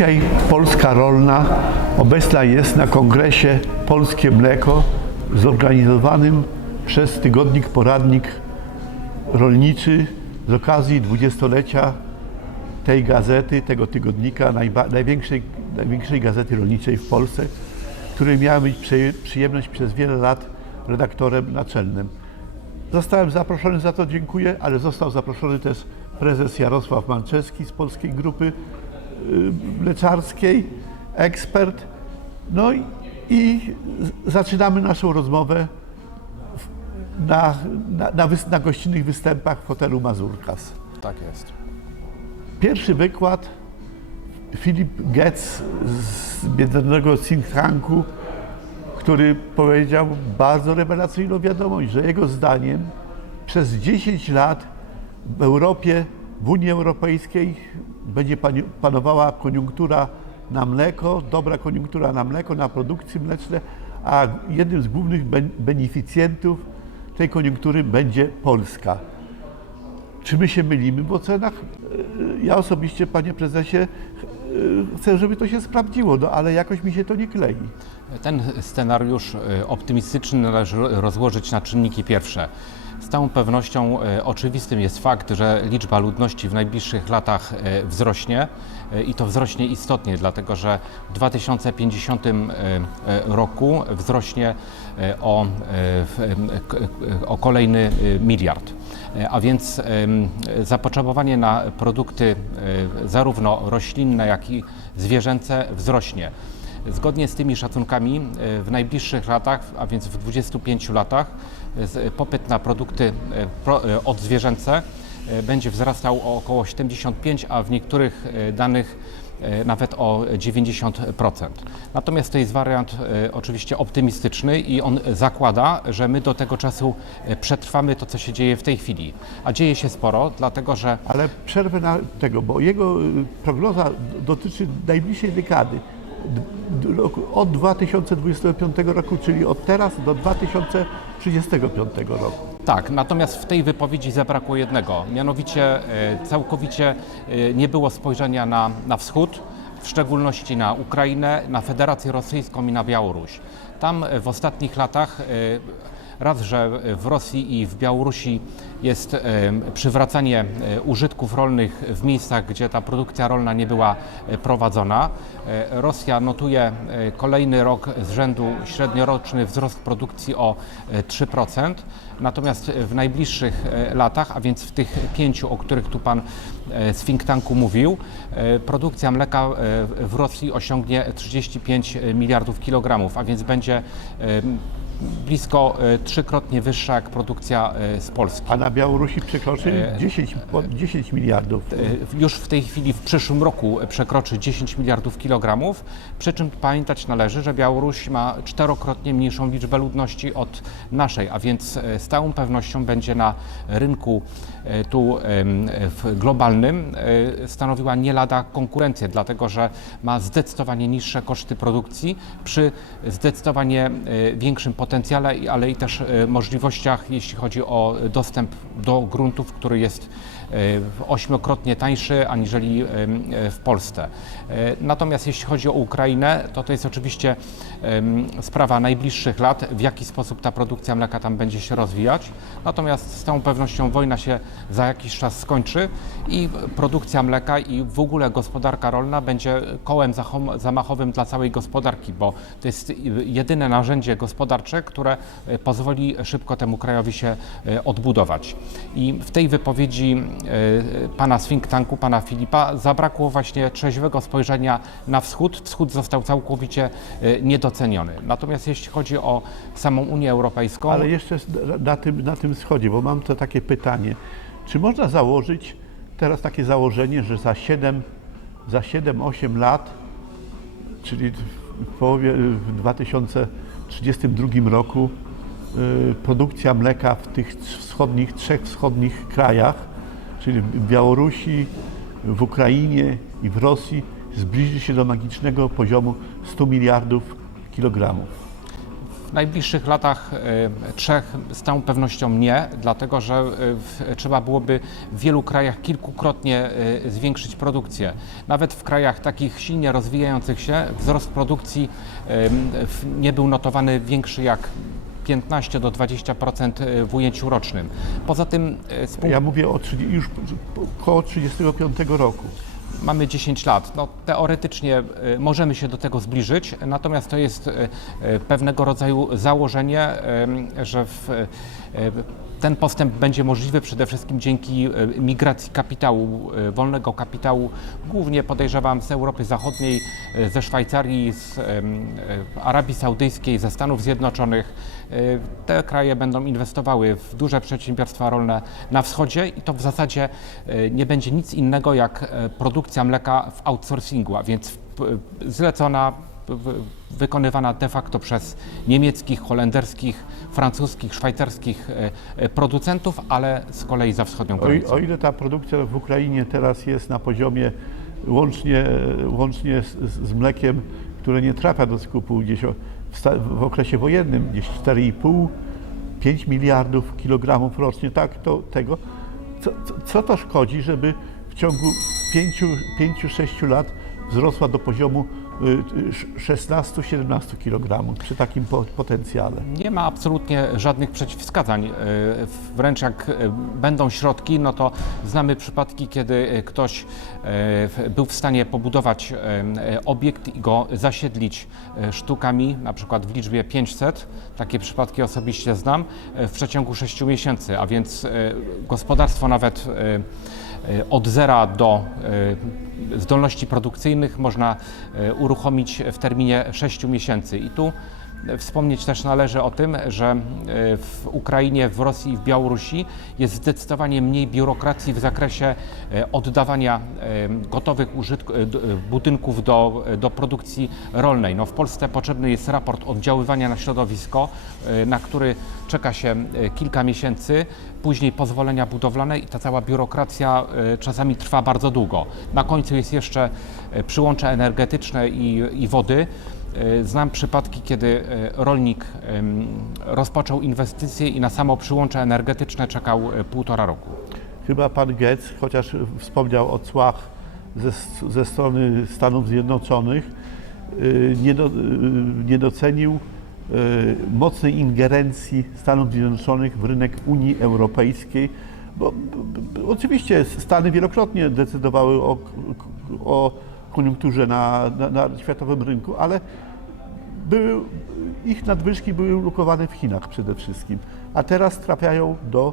Dzisiaj Polska Rolna obecna jest na kongresie Polskie Mleko zorganizowanym przez tygodnik Poradnik Rolniczy z okazji dwudziestolecia tej gazety, tego tygodnika, największej, największej gazety rolniczej w Polsce, której miałem przy- przyjemność przez wiele lat redaktorem naczelnym. Zostałem zaproszony, za to dziękuję, ale został zaproszony też prezes Jarosław Manczewski z Polskiej Grupy Mleczarskiej, ekspert. No i, i zaczynamy naszą rozmowę na, na, na, wys- na gościnnych występach w hotelu Mazurkas. Tak jest. Pierwszy wykład Filip Getz z Międzynarodowego Think Tanku, który powiedział bardzo rewelacyjną wiadomość, że jego zdaniem przez 10 lat w Europie, w Unii Europejskiej będzie panowała koniunktura na mleko, dobra koniunktura na mleko, na produkcje mleczne, a jednym z głównych ben- beneficjentów tej koniunktury będzie Polska. Czy my się mylimy w ocenach? Yy, Ja osobiście, panie prezesie, yy, chcę, żeby to się sprawdziło, no ale jakoś mi się to nie klei. Ten scenariusz y, optymistyczny należy rozłożyć na czynniki pierwsze. Z całą pewnością y, oczywistym jest fakt, że liczba ludności w najbliższych latach y, wzrośnie y, i to wzrośnie istotnie, dlatego że w 2050 y, y, roku wzrośnie o, o kolejny miliard. A więc zapotrzebowanie na produkty zarówno roślinne, jak i zwierzęce wzrośnie. Zgodnie z tymi szacunkami e, w najbliższych latach, a więc w 25 latach, e, z- popyt na produkty e, pro- e, odzwierzęce e, będzie wzrastał o około 75, a w niektórych e, danych e, nawet o 90%. Natomiast to jest wariant e, oczywiście optymistyczny i on zakłada, że my do tego czasu e, przetrwamy to, co się dzieje w tej chwili. A dzieje się sporo, dlatego że Ale przerwę na tego, bo jego prognoza dotyczy najbliższej dekady. Roku- Od 2025 roku, czyli od teraz do 2035 roku. Tak, natomiast w tej wypowiedzi zabrakło jednego, mianowicie e, całkowicie e, nie było spojrzenia na, na wschód, w szczególności na Ukrainę, na Federację Rosyjską i na Białoruś. Tam e, w ostatnich latach raz, że w Rosji i w Białorusi jest przywracanie e, użytków rolnych w miejscach, gdzie ta produkcja rolna nie była e, prowadzona. E, Rosja notuje kolejny rok z rzędu średnioroczny wzrost produkcji o e, 3%. Natomiast w najbliższych latach, a więc w tych pięciu, o których tu Pan z think tanku mówił, produkcja mleka w Rosji osiągnie 35 miliardów kilogramów, a więc będzie blisko e, trzykrotnie wyższa jak produkcja e, z Polski. A na Białorusi przekroczy E, 10, po- 10 miliardów. E, Już w tej chwili, w przyszłym roku przekroczy 10 miliardów kilogramów, przy czym pamiętać należy, że Białoruś ma czterokrotnie mniejszą liczbę ludności od naszej, a więc z całą pewnością będzie na rynku tu em, w globalnym e, stanowiła nie lada konkurencję, dlatego że ma zdecydowanie niższe koszty produkcji przy zdecydowanie e, większym potencjale, ale i też e, możliwościach, jeśli chodzi o dostęp do gruntów, który jest e, ośmiokrotnie tańszy aniżeli w Polsce. E, Natomiast jeśli chodzi o Ukrainę, to to jest oczywiście sprawa najbliższych lat, w jaki sposób ta produkcja mleka tam będzie się rozwijać. Natomiast z całą pewnością wojna się za jakiś czas skończy i produkcja mleka i w ogóle gospodarka rolna będzie kołem zamachowym dla całej gospodarki, bo to jest jedyne narzędzie gospodarcze, które e, pozwoli szybko temu krajowi się e, odbudować. I w tej wypowiedzi pana z think tanku, pana Filipa, zabrakło właśnie trzeźwego spojrzenia na wschód. Wschód został całkowicie e, niedoceniony. Natomiast jeśli chodzi o samą Unię Europejską, Ale jeszcze na tym, na tym wschodzie, bo mam to takie pytanie. Czy można założyć teraz takie założenie, że za 7, za 7-8 lat, czyli w połowie w 2032 roku, y, produkcja mleka w tych wschodnich, trzech wschodnich krajach, czyli w Białorusi, w Ukrainie i w Rosji, zbliży się do magicznego poziomu 100 miliardów kilogramów. W najbliższych latach e, trzech z całą pewnością nie, dlatego że e, w, trzeba byłoby w wielu krajach kilkukrotnie e, zwiększyć produkcję. Nawet w krajach takich silnie rozwijających się wzrost produkcji nie był notowany większy jak 15 do 20% w ujęciu rocznym. Poza tym e, punktu Ja mówię o 30, już około 35 roku. Mamy 10 lat. No, teoretycznie e, możemy się do tego zbliżyć, natomiast to jest e, e, pewnego rodzaju założenie, że w, e, ten postęp będzie możliwy przede wszystkim dzięki e, migracji kapitału, e, wolnego kapitału, głównie podejrzewam z Europy Zachodniej, e, ze Szwajcarii, z e, Arabii Saudyjskiej, ze Stanów Zjednoczonych. E, Te kraje będą inwestowały w duże przedsiębiorstwa rolne na wschodzie i to w zasadzie e, nie będzie nic innego jak e, produkcja mleka w outsourcingu, a więc e, zlecona, wykonywana de facto przez niemieckich, holenderskich, francuskich, szwajcarskich e, e, producentów, ale z kolei za wschodnią granicą. o ile ta produkcja w Ukrainie teraz jest na poziomie łącznie, łącznie z, z z mlekiem, które nie trafia do skupu gdzieś o, w, okresie wojennym, gdzieś 4,5 5 miliardów kilogramów rocznie, tak, to tego. Co, co, to szkodzi, żeby w ciągu 5-6 lat wzrosła do poziomu 16-17 kg przy takim po, potencjale? Nie ma absolutnie żadnych przeciwwskazań. E, Wręcz jak będą środki, no to znamy przypadki, kiedy ktoś był w stanie pobudować obiekt i go zasiedlić sztukami, na przykład w liczbie 500. Takie przypadki osobiście znam w przeciągu 6 miesięcy, a więc gospodarstwo nawet od zera do e, zdolności produkcyjnych można e, uruchomić w terminie 6 miesięcy. I tu Wspomnieć też należy o tym, że e, w Ukrainie, w Rosji i w Białorusi jest zdecydowanie mniej biurokracji w zakresie e, oddawania e, gotowych budynków do, do produkcji rolnej. No w Polsce potrzebny jest raport oddziaływania na środowisko, na który czeka się kilka miesięcy, później pozwolenia budowlane i ta cała biurokracja czasami trwa bardzo długo. Na końcu jest jeszcze przyłącze energetyczne i, i wody. E, Znam przypadki, kiedy e, rolnik rozpoczął inwestycje i na samo przyłącze energetyczne czekał e, półtora roku. Chyba pan Getz, chociaż wspomniał o cłach ze, ze strony Stanów Zjednoczonych, y, nie, do, y, nie docenił y, mocnej ingerencji Stanów Zjednoczonych w rynek Unii Europejskiej, bo b, b, oczywiście Stany wielokrotnie decydowały o, o koniunkturze na, na, na światowym rynku, ale były, ich nadwyżki były ulokowane w Chinach przede wszystkim, a teraz trafiają do,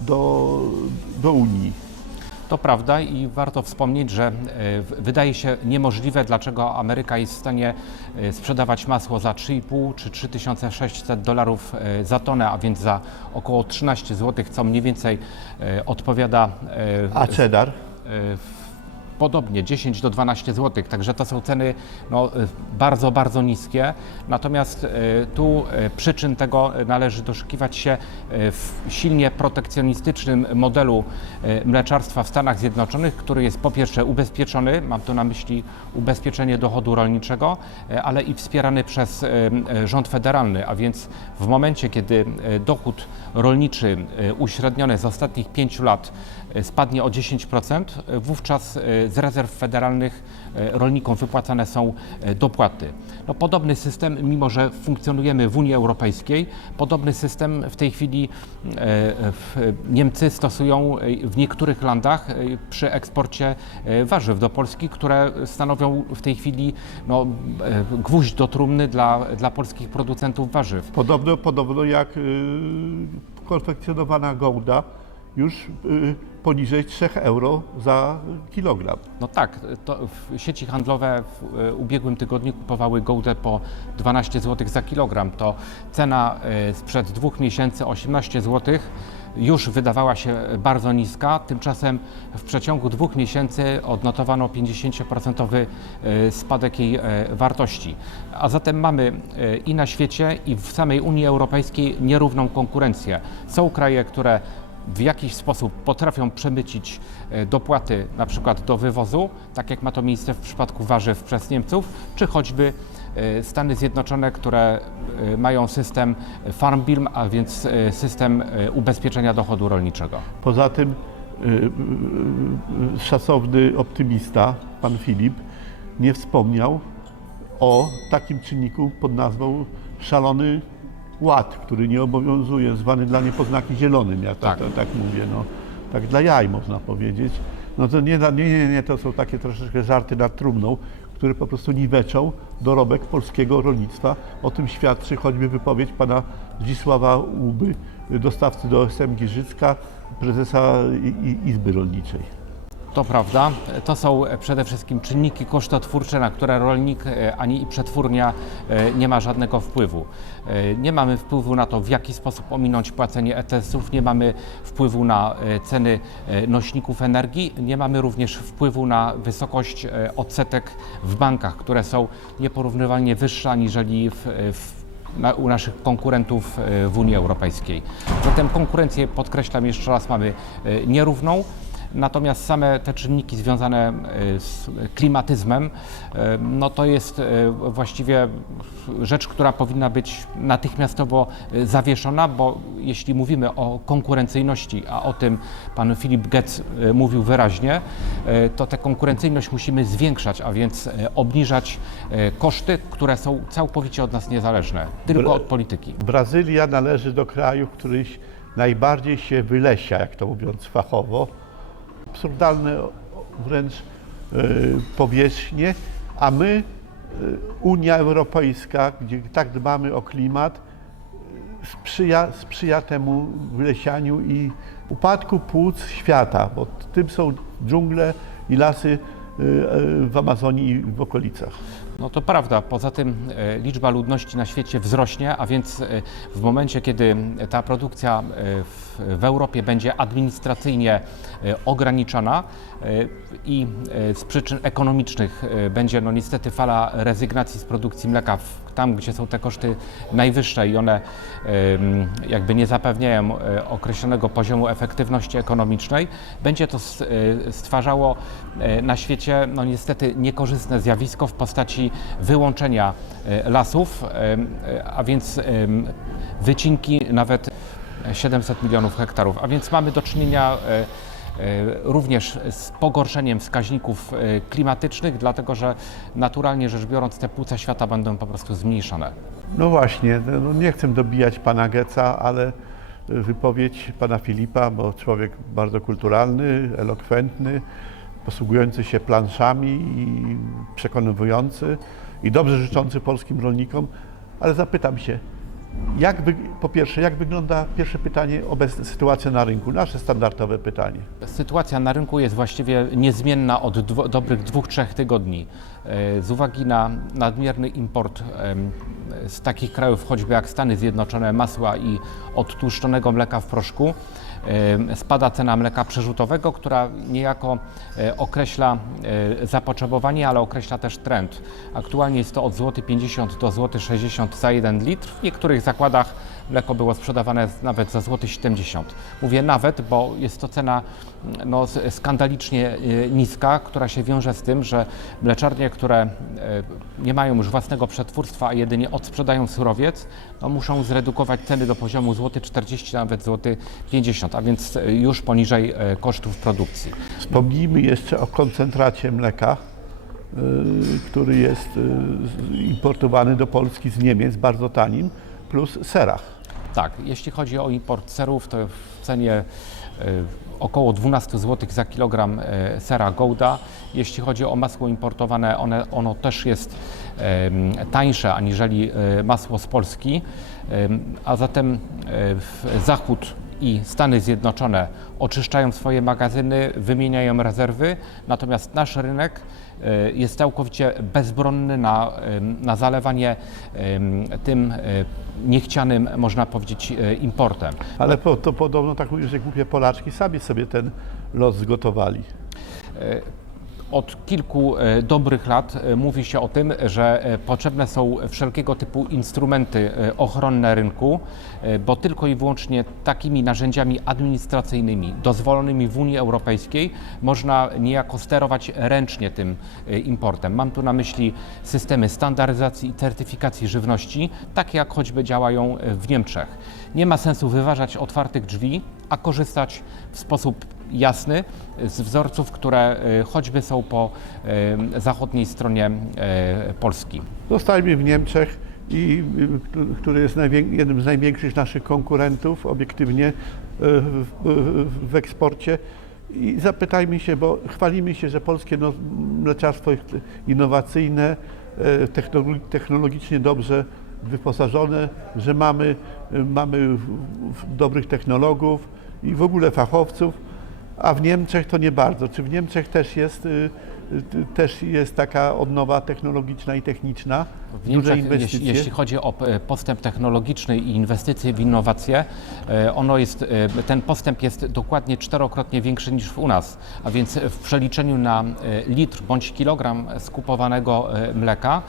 do, do Unii. To prawda i warto wspomnieć, że e, w- wydaje się niemożliwe, dlaczego Ameryka jest w stanie e, sprzedawać masło za 3,5 czy 3600 dolarów e, za tonę, a więc za około 13 zł, co mniej więcej odpowiada A cheddar? e, podobnie 10 do 12 zł, także to są ceny no, e, bardzo, bardzo niskie. Natomiast e, tu e, przyczyn tego należy doszukiwać się w silnie protekcjonistycznym modelu mleczarstwa w Stanach Zjednoczonych, który jest po pierwsze ubezpieczony, mam tu na myśli ubezpieczenie dochodu rolniczego, ale i wspierany przez rząd federalny, a więc w momencie, kiedy dochód rolniczy uśredniony z ostatnich pięciu lat spadnie o 10%, e, wówczas e, z rezerw federalnych e, rolnikom wypłacane są e, dopłaty. No, podobny system, mimo że funkcjonujemy w Unii Europejskiej, podobny system w tej chwili e, Niemcy stosują e, w niektórych landach e, przy eksporcie e, warzyw do Polski, które stanowią w tej chwili no, e, gwóźdź do trumny dla, dla polskich producentów warzyw. Podobno, podobno jak y, konfekcjonowana gołda już y, poniżej 3 euro za kilogram. No tak, sieci handlowe w ubiegłym tygodniu kupowały gołdę po 12 zł za kilogram. To cena e, sprzed dwóch miesięcy 18 zł już wydawała się bardzo niska, tymczasem w przeciągu dwóch miesięcy odnotowano 50% e, spadek jej e, wartości. A zatem mamy i na świecie, i w samej Unii Europejskiej nierówną konkurencję. Są kraje, które w jakiś sposób potrafią przemycić e, dopłaty na przykład do wywozu, tak jak ma to miejsce w przypadku warzyw przez Niemców, czy choćby e, Stany Zjednoczone, które e, mają system Farm Bill, a więc system ubezpieczenia dochodu rolniczego. Poza tym szacowny optymista, pan Filip, nie wspomniał o takim czynniku pod nazwą szalony ład, który nie obowiązuje, zwany dla niepoznaki zielonym, ja tak, Tak. tak. mówię, no, tak dla jaj można powiedzieć. No to nie, nie, nie, nie, to są takie troszeczkę żarty nad trumną, które po prostu niweczą dorobek polskiego rolnictwa. O tym świadczy choćby wypowiedź pana Zdzisława Łuby, dostawcy do OSM Giżycka, prezesa Izby Rolniczej. To prawda. To są przede wszystkim czynniki kosztotwórcze, na które rolnik e, ani przetwórnia e, nie ma żadnego wpływu. E, Nie mamy wpływu na to, w jaki sposób ominąć płacenie ETS-ów, nie mamy wpływu na ceny nośników energii, nie mamy również wpływu na wysokość odsetek w bankach, które są nieporównywalnie wyższe aniżeli w, w na, u naszych konkurentów w Unii Europejskiej. Zatem konkurencję, podkreślam jeszcze raz, mamy nierówną. Natomiast same te czynniki związane e, z klimatyzmem, e, no to jest e, właściwie rzecz, która powinna być natychmiastowo zawieszona, bo jeśli mówimy o konkurencyjności, a o tym pan Filip Getz mówił wyraźnie, to tę konkurencyjność musimy zwiększać, a więc obniżać koszty, które są całkowicie od nas niezależne, tylko Bra- od polityki. Brazylia należy do krajów, których najbardziej się wylesia, jak to mówiąc fachowo. Absurdalne wręcz e, powierzchnie, a my, e, Unia Europejska, gdzie tak dbamy o klimat, e, sprzyja, sprzyja temu wylesianiu i upadku płuc świata, bo tym są dżungle i lasy w Amazonii i w okolicach. No to prawda. Poza tym e, liczba ludności na świecie wzrośnie, a więc w momencie, kiedy ta produkcja w, w Europie będzie administracyjnie ograniczona i z przyczyn ekonomicznych będzie no niestety fala rezygnacji z produkcji mleka w, tam, gdzie są te koszty najwyższe i one jakby nie zapewniają e, określonego poziomu efektywności ekonomicznej, będzie to e, stwarzało e, na świecie no niestety niekorzystne zjawisko w postaci wyłączenia lasów, a więc wycinki nawet 700 milionów hektarów. A więc mamy do czynienia również z pogorszeniem wskaźników e, klimatycznych, dlatego że naturalnie rzecz biorąc te płuca świata będą po prostu zmniejszone. No właśnie, no nie chcę dobijać pana Geca, ale wypowiedź pana Filipa, bo człowiek bardzo kulturalny, elokwentny, posługujący się planszami i przekonywujący i dobrze życzący polskim rolnikom, ale zapytam się, jak wy, po pierwsze, jak wygląda, pierwsze pytanie, obecna sytuacja na rynku, nasze standardowe pytanie. Sytuacja na rynku jest właściwie niezmienna od dwo, dobrych dwóch, trzech tygodni. E, Z uwagi na nadmierny import z takich krajów choćby jak Stany Zjednoczone masła i odtłuszczonego mleka w proszku, spada cena mleka przerzutowego, która niejako e, określa e, zapotrzebowanie, ale określa też trend. Aktualnie jest to od złoty 50 do złoty 60 za 1 litr. W niektórych zakładach mleko było sprzedawane nawet za złoty 70. Mówię nawet, bo jest to cena no, s- skandalicznie e, niska, która się wiąże z tym, że mleczarnie, które e, nie mają już własnego przetwórstwa, a jedynie odsprzedają surowiec, no, muszą zredukować ceny do poziomu złoty 40, nawet złoty 50, a więc e, już poniżej kosztów produkcji. Wspomnijmy jeszcze o koncentracie mleka, y, który jest y, importowany do Polski z Niemiec, bardzo tanim, plus serach. Tak, jeśli chodzi o import serów, to w cenie e, około 12 zł za kilogram e, sera Gouda. Jeśli chodzi o masło importowane, one, ono też jest tańsze aniżeli e, masło z Polski, a zatem Zachód i Stany Zjednoczone oczyszczają swoje magazyny, wymieniają rezerwy, natomiast nasz rynek e, jest całkowicie bezbronny na, na zalewanie tym e, niechcianym, można powiedzieć, e, importem. Ale po, to podobno, tak mówię, że głupie Polaczki sami sobie ten los zgotowali. Od kilku e, dobrych lat e, mówi się o tym, że e, potrzebne są wszelkiego typu instrumenty ochronne rynku, bo tylko i wyłącznie takimi narzędziami administracyjnymi dozwolonymi w Unii Europejskiej można niejako sterować ręcznie tym importem. Mam tu na myśli systemy standaryzacji i certyfikacji żywności, takie jak choćby działają w Niemczech. Nie ma sensu wyważać otwartych drzwi, a korzystać w sposób jasny z wzorców, które y, choćby są po y, zachodniej stronie y, Polski. Zostajmy w Niemczech, i, który jest jednym z największych naszych konkurentów obiektywnie w, w, w eksporcie. I zapytajmy się, bo chwalimy się, że polskie no, mleczarstwo jest innowacyjne, e, technolo- technologicznie dobrze wyposażone, że mamy, mamy dobrych technologów i w ogóle fachowców, a w Niemczech to nie bardzo. Czy w Niemczech też jest, y, y, też jest taka odnowa technologiczna i techniczna? W Niemczech, jeśli, jeśli chodzi o e, postęp technologiczny i inwestycje w innowacje, e, ono jest, e, ten postęp jest dokładnie czterokrotnie większy niż u nas, a więc w przeliczeniu na litr bądź kilogram skupowanego mleka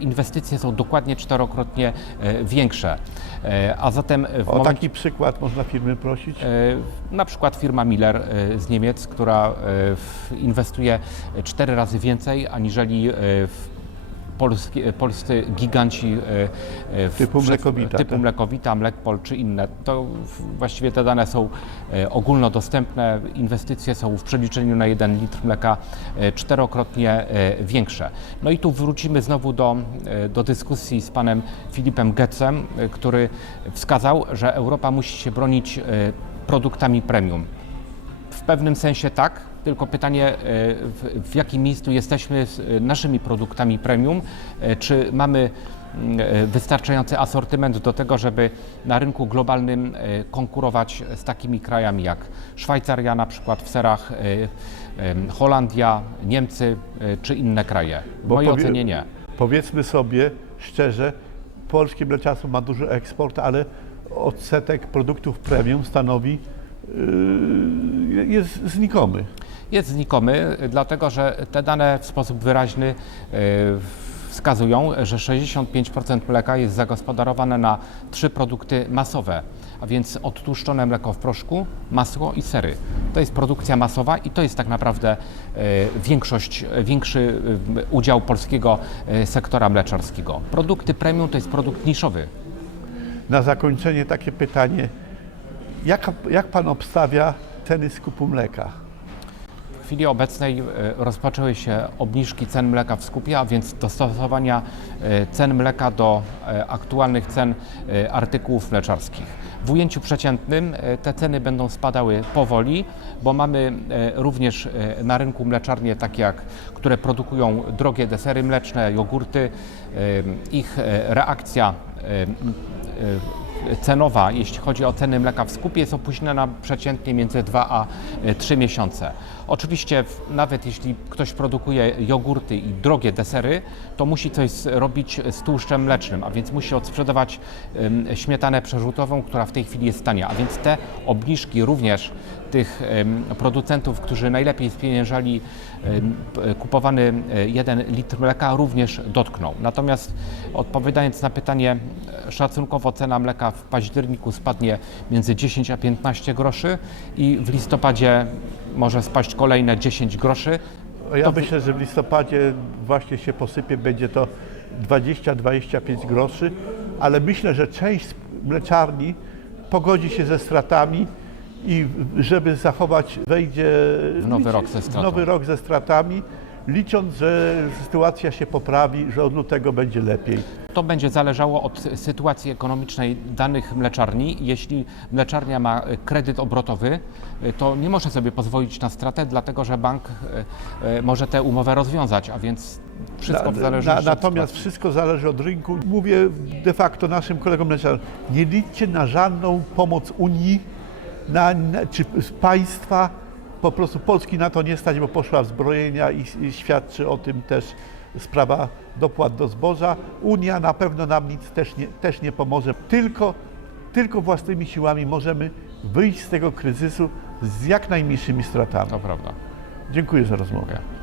inwestycje są dokładnie czterokrotnie większe. A zatem w O taki przykład można firmy prosić? Na przykład firma Miller z Niemiec, która inwestuje cztery razy więcej aniżeli w polskie, polscy giganci e, e, w Typu Mlekowita, typu tak? Mlekowita, Mlekpol czy inne. To właściwie te dane są e, ogólnodostępne. Inwestycje są w przeliczeniu na jeden litr mleka e, czterokrotnie e, większe. No i tu wrócimy znowu do, e, do dyskusji z panem Filipem Getzem, e, który wskazał, że Europa musi się bronić e, produktami premium. W pewnym sensie tak, tylko pytanie, e, w, w jakim miejscu jesteśmy z e, naszymi produktami premium, e, czy mamy mm, wystarczający asortyment do tego, żeby na rynku globalnym konkurować z takimi krajami jak Szwajcaria na przykład w serach, Holandia, Niemcy czy inne kraje. W Bo mojej powie- ocenie nie. Powiedzmy sobie szczerze, polskie mleczarstwo ma duży eksport, ale odsetek produktów premium stanowi yy, jest znikomy. Jest znikomy, dlatego że te dane w sposób wyraźny e, wskazują, że 65% mleka jest zagospodarowane na trzy produkty masowe, a więc odtłuszczone mleko w proszku, masło i sery. To jest produkcja masowa i to jest tak naprawdę e, większość, większy e, udział polskiego sektora mleczarskiego. Produkty premium to jest produkt niszowy. Na zakończenie takie pytanie, jak, jak Pan obstawia ceny skupu mleka? Chwili obecnej e, rozpoczęły się obniżki cen mleka w skupie, a więc dostosowania e, cen mleka do e, aktualnych cen artykułów mleczarskich. W ujęciu przeciętnym te ceny będą spadały powoli, bo mamy również na rynku mleczarnie takie jak, które produkują drogie desery mleczne, jogurty. Ich reakcja cenowa, jeśli chodzi o ceny mleka w skupie, jest opóźniona przeciętnie między 2 a 3 miesiące. Oczywiście nawet jeśli ktoś produkuje jogurty i drogie desery, to musi coś robić z tłuszczem mlecznym, a więc musi odsprzedawać śmietanę przerzutową, która w tej chwili jest tania. A więc te obniżki również tych producentów, którzy najlepiej spieniężali kupowany e, jeden litr mleka również dotkną. Natomiast odpowiadając na pytanie, e, szacunkowo cena mleka w październiku spadnie między 10 a 15 groszy i w listopadzie może spaść kolejne 10 groszy. Ja To- myślę, że w listopadzie właśnie się posypie, będzie to 20-25 groszy, ale myślę, że część mleczarni pogodzi się ze stratami i żeby zachować, wejdzie W nowy rok ze stratą. nowy rok ze stratami, licząc, że sytuacja się poprawi, że od lutego będzie lepiej. To będzie zależało od sytuacji ekonomicznej danych mleczarni. Jeśli mleczarnia ma kredyt obrotowy, to nie może sobie pozwolić na stratę, dlatego że bank e, e, może tę umowę rozwiązać, a więc wszystko w Na- zależności na, od Natomiast sytuacji. wszystko zależy od rynku. Mówię de facto naszym kolegom mleczarzom, nie liczcie na żadną pomoc Unii na, na, czy państwa. Po prostu Polski na to nie stać, bo poszła w zbrojenia i, i świadczy o tym też sprawa dopłat do zboża. Unia na pewno nam nic też nie, też nie pomoże. Tylko, tylko własnymi siłami możemy wyjść z tego kryzysu z jak najmniejszymi stratami. To prawda. Dziękuję za rozmowę. Dziękuję.